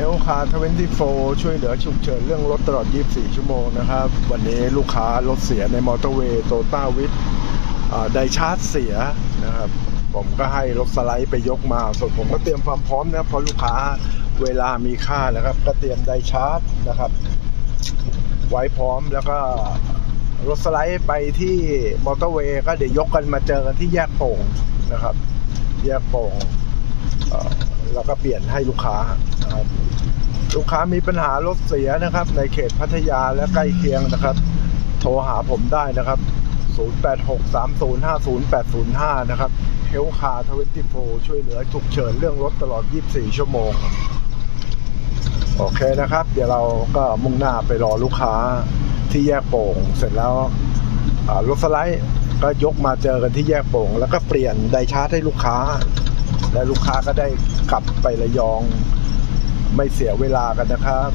เฮลคาร์24ช่วยเหลือฉุกเฉินเรื่องรถตลอด 24 ชั่วโมงนะครับ วันนี้ลูกค้ารถเสียในมอเตอร์เวย์โตต้าวิทไดชาร์จเสียนะครับ ผมก็ให้รถสไลด์ไปยกมา ส่วนผมก็เตรียมความพร้อมนะเพราะลูกค้าเวลามีค่านะครับ ก็เตรียมไดชาร์จนะครับ ไว้พร้อมแล้วก็รถสไลด์ไปที่มอเตอร์เวย์ก็เดี๋ยวยกกันมาเจอกันที่แยกโป่งนะครับ แยกโป่ง เอ่อแล้วก็เปลี่ยนให้ลูกค้านะครับลูกค้ามีปัญหารถเสียนะครับ ในเขตพัทยาและใกล้เคียงนะครับ โทรหาผมได้นะครับ 0863050805 นะครับเฮลคาร์24ช่วยเหลือฉุกเฉินเรื่องรถตลอด 24 ชั่วโมง โอเคนะครับ เดี๋ยวเราก็มุ่งหน้าไปรอลูกค้าที่แยกโป่ง เสร็จแล้วอ่ารถสไลด์ก็ยกมาเจอกันที่แยกโป่ง แล้วก็เปลี่ยนไดชาร์จให้ลูกค้า และลูกค้าก็ได้กลับไประยอง ไม่เสียเวลากันนะครับ